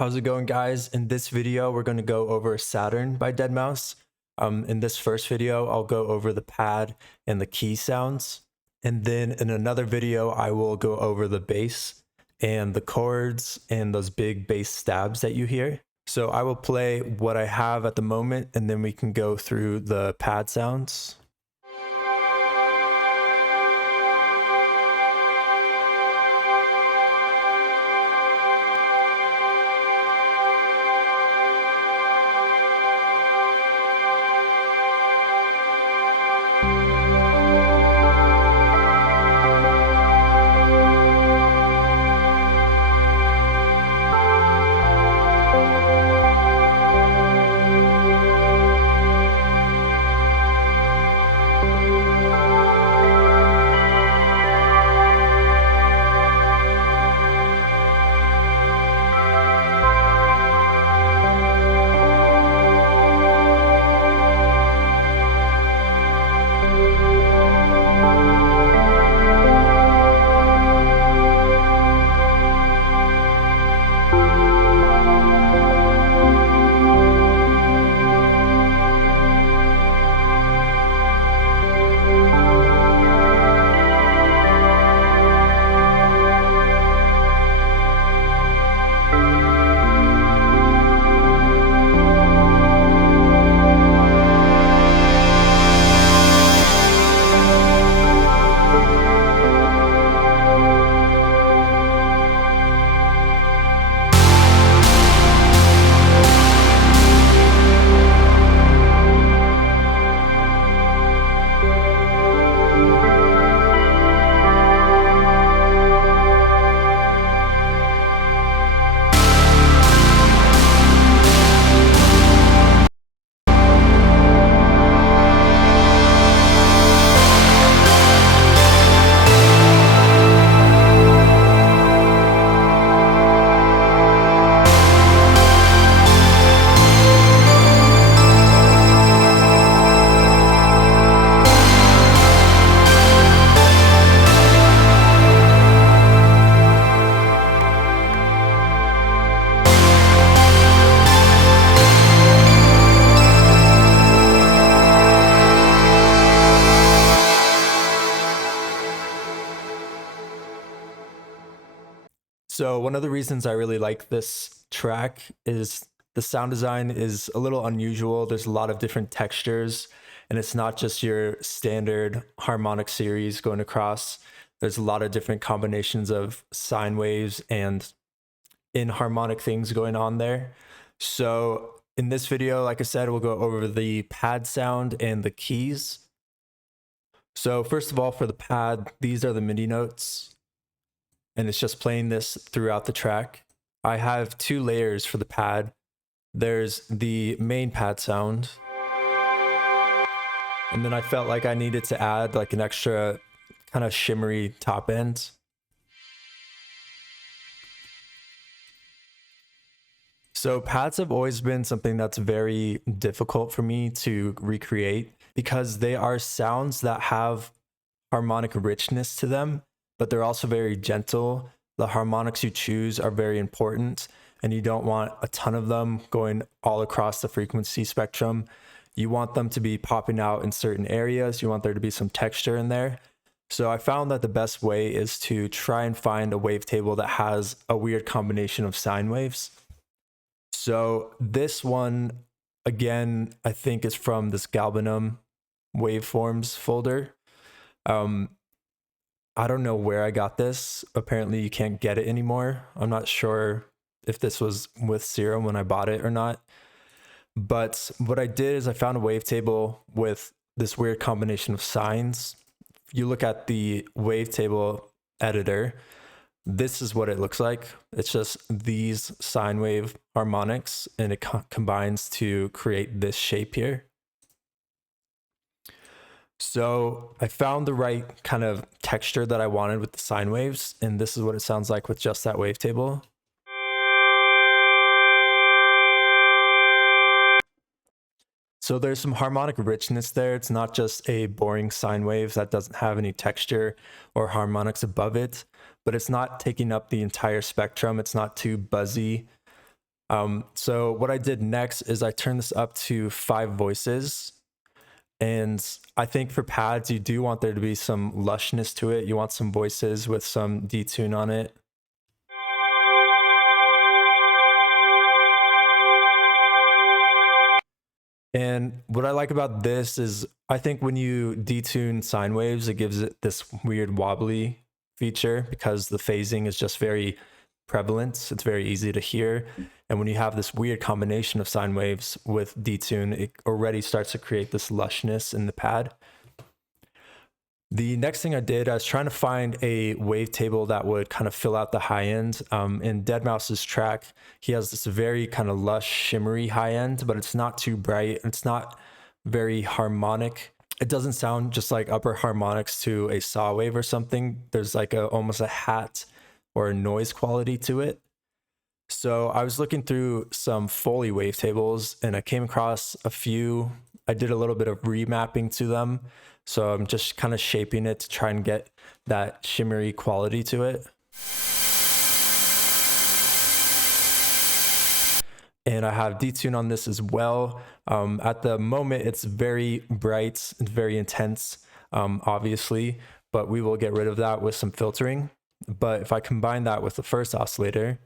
How's it going, guys? In this video, we're going to go over SATRN by deadmau5. In this first video, I'll go over the pad and the key sounds. And then in another video, I will go over the bass and the chords and those big bass stabs that you hear. So I will play what I have at the moment, and then we can go through the pad sounds. So one of the reasons I really like this track is the sound design is a little unusual. There's a lot of different textures, and it's not just your standard harmonic series going across. There's a lot of different combinations of sine waves and inharmonic things going on there. So in this video, like I said, we'll go over the pad sound and the keys. So first of all, for the pad, these are the Midi notes, and it's just playing this throughout the track. I have two layers for the pad. There's the main pad sound, and then I felt like I needed to add like an extra kind of shimmery top end. So pads have always been something that's very difficult for me to recreate because they are sounds that have harmonic richness to them, but they're also very gentle. The harmonics you choose are very important, and you don't want a ton of them going all across the frequency spectrum. You want them to be popping out in certain areas. You want there to be some texture in there. So I found that the best way is to try and find a wavetable that has a weird combination of sine waves. So this one, again, I think is from this Galbanum waveforms folder. I don't know where I got this. Apparently you can't get it anymore. I'm not sure if this was with Serum when I bought it or not. But what I did is I found a wavetable with this weird combination of sines. If you look at the wavetable editor, this is what it looks like. It's just these sine wave harmonics, and it combines to create this shape here. So I found the right kind of texture that I wanted with the sine waves, and this is what it sounds like with just that wavetable. So there's some harmonic richness there. It's not just a boring sine wave that doesn't have any texture or harmonics above it, but it's not taking up the entire spectrum. It's not too buzzy. So what I did next is I turned this up to 5 voices. And I think for pads, you do want there to be some lushness to it. You want some voices with some detune on it. And what I like about this is I think when you detune sine waves, it gives it this weird wobbly feature because the phasing is just very prevalent. It's very easy to hear. And when you have this weird combination of sine waves with detune, it already starts to create this lushness in the pad. The next thing I did, I was trying to find a wavetable that would kind of fill out the high end. In deadmau5's track, he has this very kind of lush, shimmery high end, but it's not too bright. It's not very harmonic. It doesn't sound just like upper harmonics to a saw wave or something. There's like almost a hat or a noise quality to it. So I was looking through some Foley wavetables and I came across a few. I did a little bit of remapping to them. So I'm just kind of shaping it to try and get that shimmery quality to it. And I have detune on this as well. At the moment, it's very bright and very intense, obviously, but we will get rid of that with some filtering. But if I combine that with the first oscillator,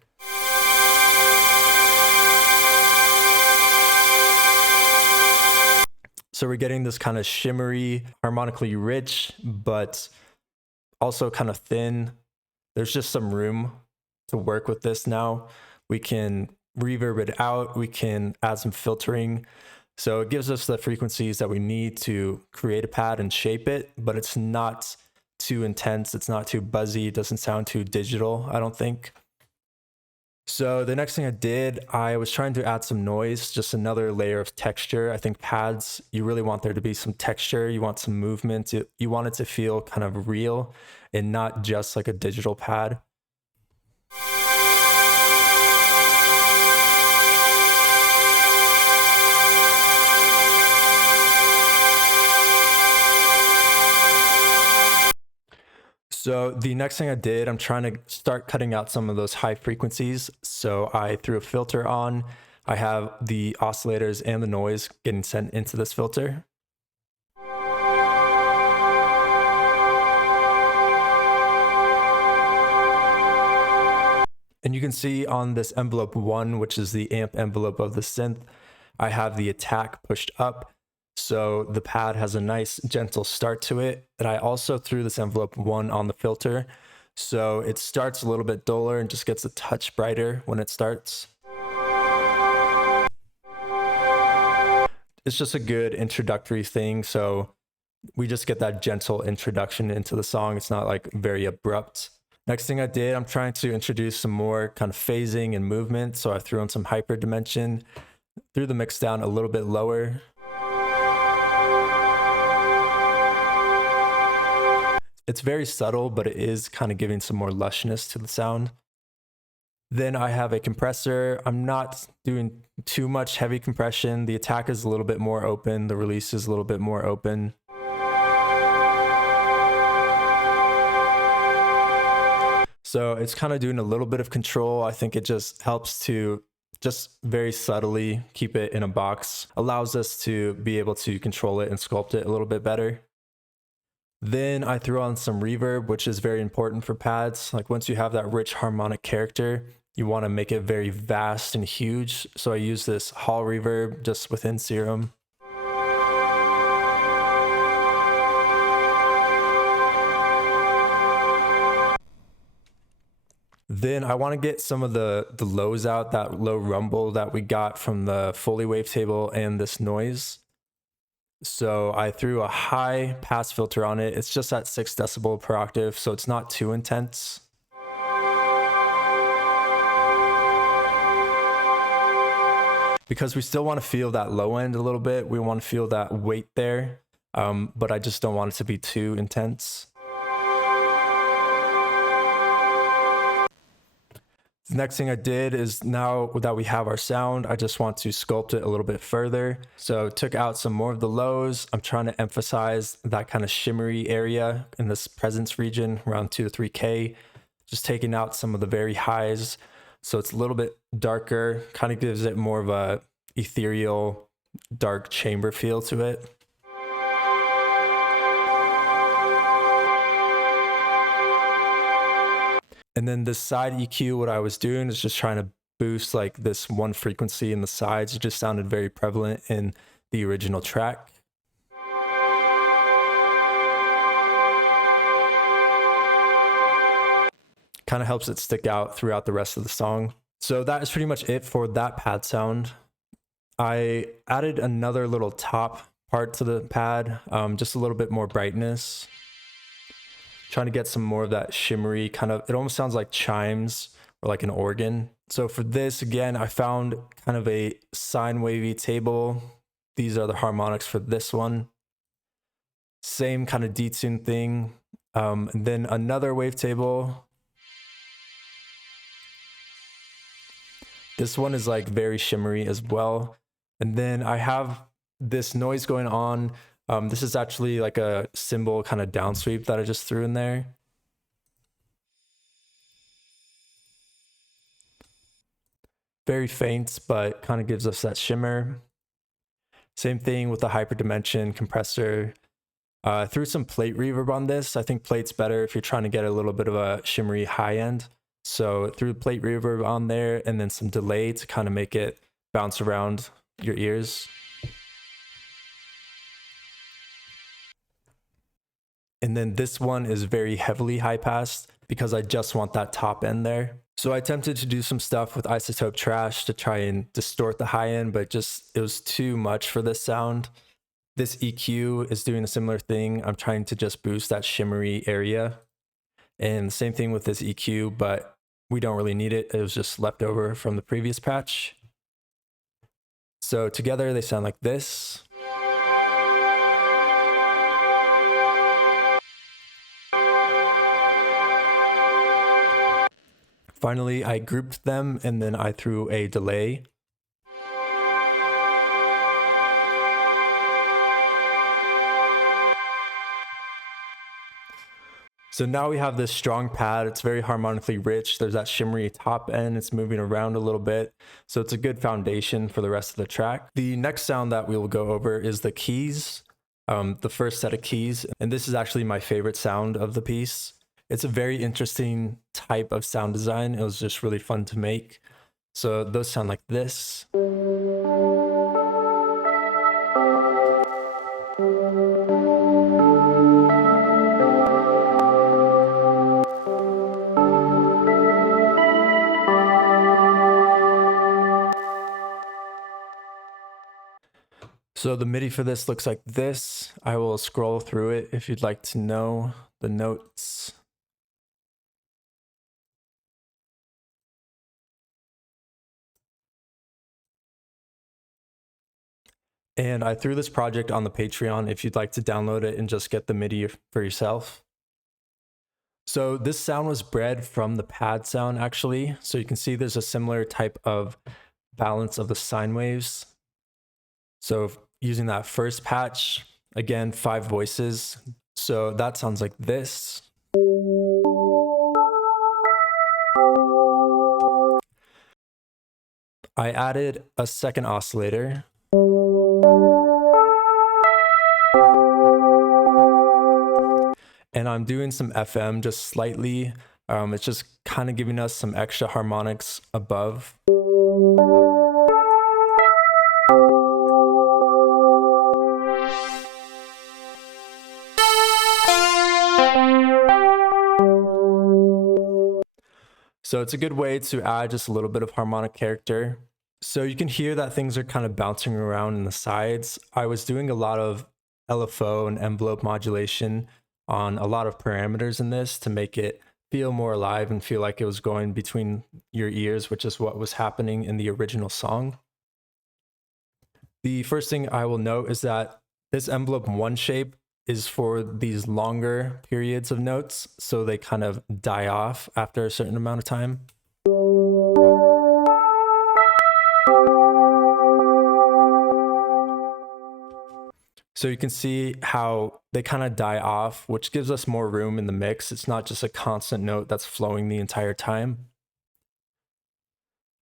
so we're getting this kind of shimmery, harmonically rich, but also kind of thin. There's just some room to work with this now. We can reverb it out. We can add some filtering. So it gives us the frequencies that we need to create a pad and shape it, but it's not too intense. It's not too buzzy. It doesn't sound too digital, I don't think. So the next thing I did, I was trying to add some noise, just another layer of texture. I think pads, you really want there to be some texture. You want some movement. You want it to feel kind of real and not just like a digital pad. So the next thing I did, I'm trying to start cutting out some of those high frequencies. So I threw a filter on. I have the oscillators and the noise getting sent into this filter. And you can see on this envelope 1, which is the amp envelope of the synth, I have the attack pushed up. So the pad has a nice gentle start to it. And I also threw this envelope 1 on the filter. So it starts a little bit duller and just gets a touch brighter when it starts. It's just a good introductory thing. So we just get that gentle introduction into the song. It's not like very abrupt. Next thing I did, I'm trying to introduce some more kind of phasing and movement. So I threw in some hyper dimension, threw the mix down a little bit lower. It's very subtle, but it is kind of giving some more lushness to the sound. Then I have a compressor. I'm not doing too much heavy compression. The attack is a little bit more open. The release is a little bit more open. So it's kind of doing a little bit of control. I think it just helps to just very subtly keep it in a box, allows us to be able to control it and sculpt it a little bit better. Then I threw on some reverb, which is very important for pads. Like once you have that rich harmonic character, you want to make it very vast and huge. So I use this hall reverb just within Serum. Then I want to get some of the lows out, that low rumble that we got from the Foley wavetable and this noise. So I threw a high pass filter on it. It's just at 6 decibel per octave, so it's not too intense. Because we still want to feel that low end a little bit. We want to feel that weight there, but I just don't want it to be too intense. The next thing I did is now that we have our sound, I just want to sculpt it a little bit further. So took out some more of the lows. I'm trying to emphasize that kind of shimmery area in this presence region around 2 to 3K. Just taking out some of the very highs. So it's a little bit darker, kind of gives it more of a ethereal, dark chamber feel to it. And then this side EQ, what I was doing is just trying to boost like this one frequency in the sides. It just sounded very prevalent in the original track. Kind of helps it stick out throughout the rest of the song. So that is pretty much it for that pad sound. I added another little top part to the pad, just a little bit more brightness. Trying to get some more of that shimmery kind of, it almost sounds like chimes or like an organ. So for this, again, I found kind of a sine wavy table. These are the harmonics for this one. Same kind of detune thing. And then another wavetable. This one is like very shimmery as well. And then I have this noise going on. This is actually like a cymbal kind of downsweep that I just threw in there. Very faint, but kind of gives us that shimmer. Same thing with the hyperdimension compressor. Threw some plate reverb on this. I think plate's better if you're trying to get a little bit of a shimmery high end. So threw plate reverb on there and then some delay to kind of make it bounce around your ears. And then this one is very heavily high passed because I just want that top end there. So I attempted to do some stuff with isotope trash to try and distort the high end, but it was too much for this sound. This EQ is doing a similar thing. I'm trying to just boost that shimmery area. And same thing with this EQ, but we don't really need it. It was just left over from the previous patch. So together they sound like this. Finally, I grouped them and then I threw a delay. So now we have this strong pad. It's very harmonically rich. There's that shimmery top end. It's moving around a little bit. So it's a good foundation for the rest of the track. The next sound that we will go over is the keys, the first set of keys. And this is actually my favorite sound of the piece. It's a very interesting type of sound design. It was just really fun to make. So those sound like this. So the MIDI for this looks like this. I will scroll through it if you'd like to know the notes. And I threw this project on the Patreon if you'd like to download it and just get the MIDI for yourself. So this sound was bred from the pad sound actually. So you can see there's a similar type of balance of the sine waves. So using that first patch, again, 5 voices. So that sounds like this. I added a second oscillator. And I'm doing some FM just slightly. It's just kind of giving us some extra harmonics above. So it's a good way to add just a little bit of harmonic character. So you can hear that things are kind of bouncing around in the sides. I was doing a lot of LFO and envelope modulation on a lot of parameters in this to make it feel more alive and feel like it was going between your ears, which is what was happening in the original song. The first thing I will note is that this envelope 1 shape is for these longer periods of notes, so they kind of die off after a certain amount of time. So you can see how they kind of die off, which gives us more room in the mix. It's not just a constant note that's flowing the entire time.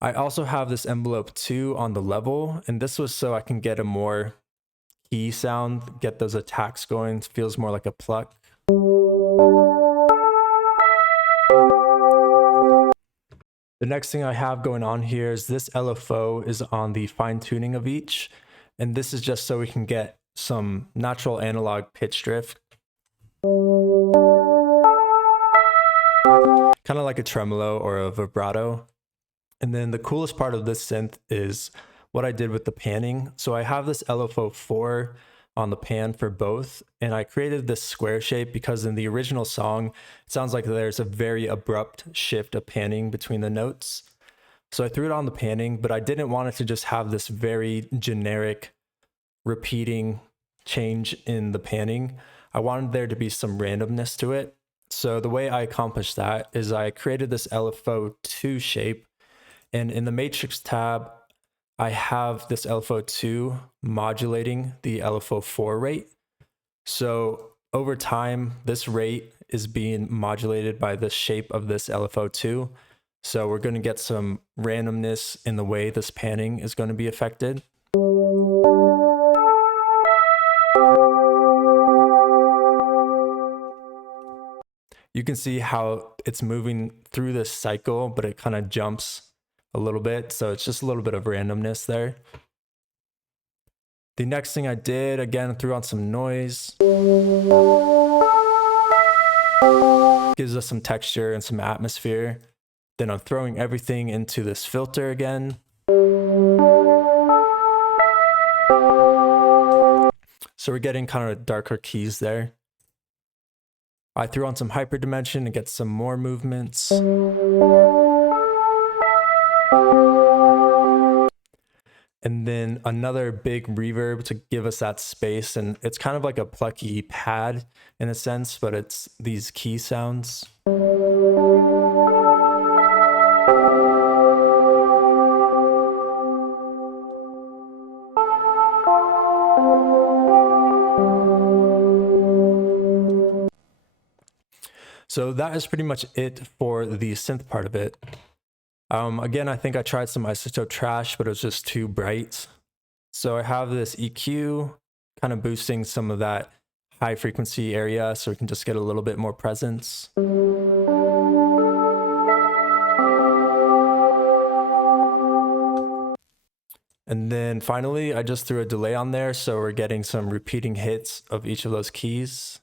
I also have this envelope 2 on the level, and this was so I can get a more key sound, get those attacks going. It feels more like a pluck. The next thing I have going on here is this LFO is on the fine tuning of each. And this is just so we can get some natural analog pitch drift. Kind of like a tremolo or a vibrato. And then the coolest part of this synth is what I did with the panning. So I have this LFO 4 on the pan for both, and I created this square shape because in the original song, it sounds like there's a very abrupt shift of panning between the notes. So I threw it on the panning, but I didn't want it to just have this very generic repeating change in the panning. I wanted there to be some randomness to it. So the way I accomplished that is I created this LFO 2 shape, and in the matrix tab, I have this LFO 2 modulating the LFO 4 rate. So over time, this rate is being modulated by the shape of this LFO 2. So we're going to get some randomness in the way this panning is going to be affected. You can see how it's moving through this cycle, but it kind of jumps a little bit. So it's just a little bit of randomness there. The next thing I did, again, threw on some noise. Gives us some texture and some atmosphere. Then I'm throwing everything into this filter again. So we're getting kind of darker keys there. I threw on some hyperdimension to get some more movements. And then another big reverb to give us that space. And it's kind of like a plucky pad in a sense, but it's these key sounds. So that is pretty much it for the synth part of it. Again, I think I tried some isotope trash, but it was just too bright. So I have this EQ kind of boosting some of that high frequency area so we can just get a little bit more presence. And then finally, I just threw a delay on there, so we're getting some repeating hits of each of those keys.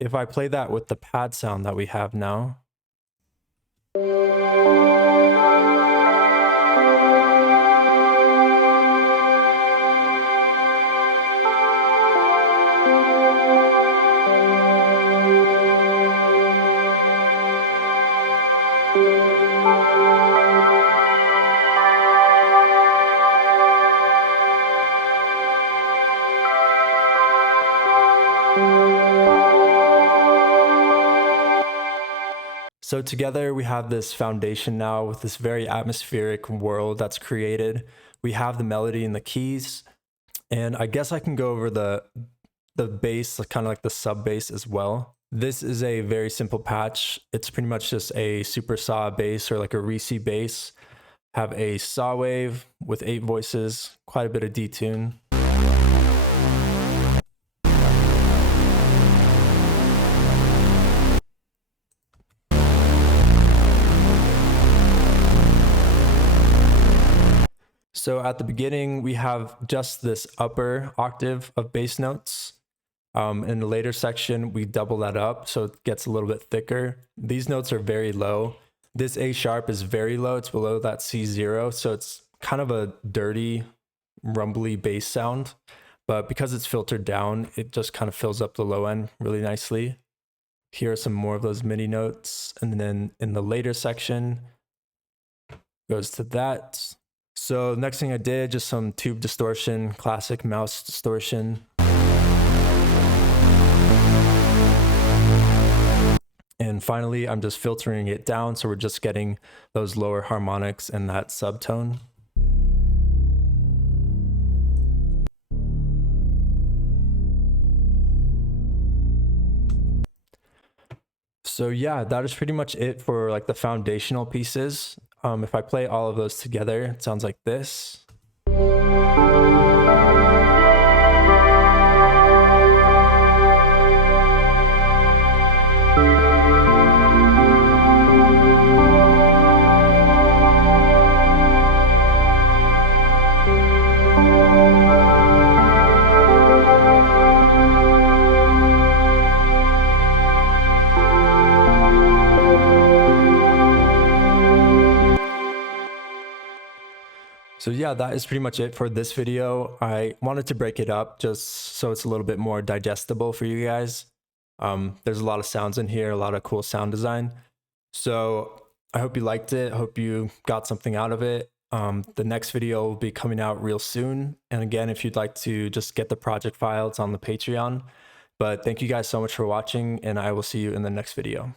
If I play that with the pad sound that we have now. So together we have this foundation now with this very atmospheric world that's created. We have the melody and the keys, and I guess I can go over the bass, kind of like the sub bass as well. This is a very simple patch. It's pretty much just a super saw bass or like a Reese bass. Have a saw wave with 8 voices, quite a bit of detune. So at the beginning, we have just this upper octave of bass notes. In the later section, we double that up, so it gets a little bit thicker. These notes are very low. This A sharp is very low. It's below that C0, so it's kind of a dirty, rumbly bass sound. But because it's filtered down, it just kind of fills up the low end really nicely. Here are some more of those MIDI notes. And then in the later section, goes to that. So next thing I did, just some tube distortion, classic mouse distortion. And finally, I'm just filtering it down, so we're just getting those lower harmonics and that subtone. So yeah, that is pretty much it for like the foundational pieces. If I play all of those together, it sounds like this. So yeah, that is pretty much it for this video. I wanted to break it up just so it's a little bit more digestible for you guys. There's a lot of sounds in here, a lot of cool sound design. So I hope you liked it. I hope you got something out of it. The next video will be coming out real soon. And again, if you'd like to just get the project file, it's on the Patreon. But thank you guys so much for watching, and I will see you in the next video.